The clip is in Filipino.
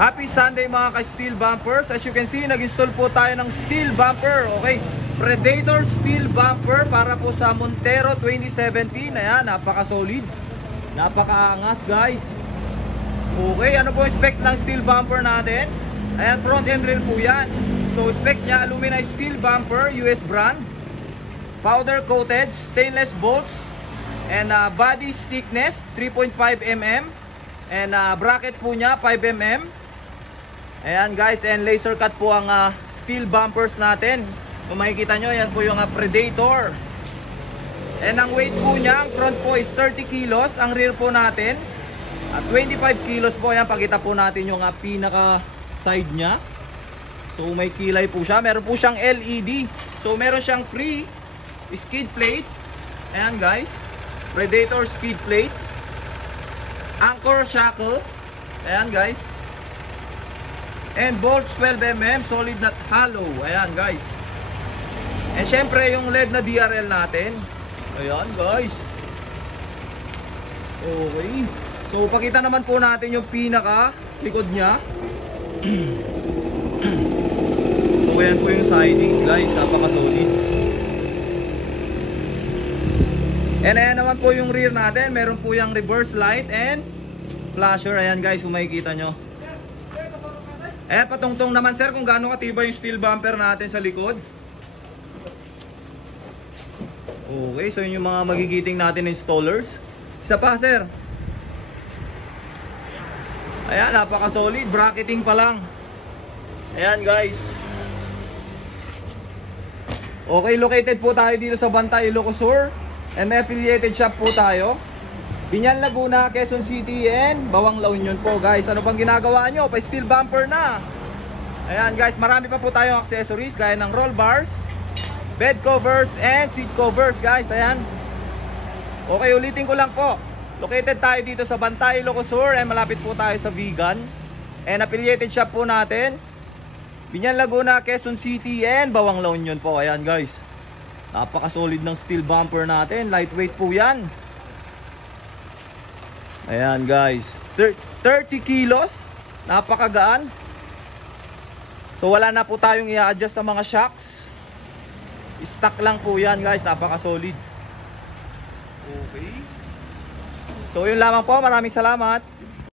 Happy Sunday mga ka-steel bumpers. As you can see, nag-install po tayo ng steel bumper. Okay, Predator steel bumper para po sa Montero 2017. Ayan, napaka-solid, napaka-angas guys. Okay, ano po yung specs ng steel bumper natin? Ayan, front end rail po yan. So specs niya, alumina steel bumper, US brand, powder coated, stainless bolts, and body thickness 3.5 mm, and bracket po niya 5 mm. Ayan guys, and laser cut po ang steel bumpers natin. Kung makikita nyo, yan po yung Predator. And ang weight po niya, ang front po is 30 kilos, ang rear po natin 25 kilos po. Ayan, pakita po natin yung pinaka side niya. So may kilay po siya, meron po siyang LED. So meron siyang free skid plate. Ayan guys, Predator skid plate, anchor shackle. Ayan guys, and bolts 12 mm, solid not hollow. Ayan guys, and syempre yung LED na DRL natin. Ayan guys. Okay, so pakita naman po natin yung pinaka likod nya. So ayan po yung sidings guys, napaka solid. And ayan naman po yung rear natin, meron po yung reverse light and flasher. Ayan guys, kung makikita nyo. Ayan, patungtong naman sir kung gaano katibay yung steel bumper natin sa likod. Okay, so yun yung mga magigiting natin installers. Isa pa sir. Ayan, napaka solid, bracketing pa lang. Ayan guys. Okay, located po tayo dito sa Bantay, Ilocos Sur, and may affiliated shop po tayo, Binyan, Laguna, Quezon City, and Bawang La Union po guys. Ano pang ginagawa nyo? Pa steel bumper na. Ayan guys, marami pa po tayong accessories gaya ng roll bars, bed covers, and seat covers guys. Ayan. Okay, ulitin ko lang po. Located tayo dito sa Bantay, Ilocos Sur, and malapit po tayo sa Vegan. And affiliated shop po natin, Binyan, Laguna, Quezon City, and Bawang La Union po. Ayan guys, napaka solid ng steel bumper natin. Lightweight po yan. Ayan guys, 30 kilos, napakagaan. So wala na po tayong i-adjust sa mga shocks. Stock lang po yan guys, napaka solid. Okay, so yun lamang po, maraming salamat.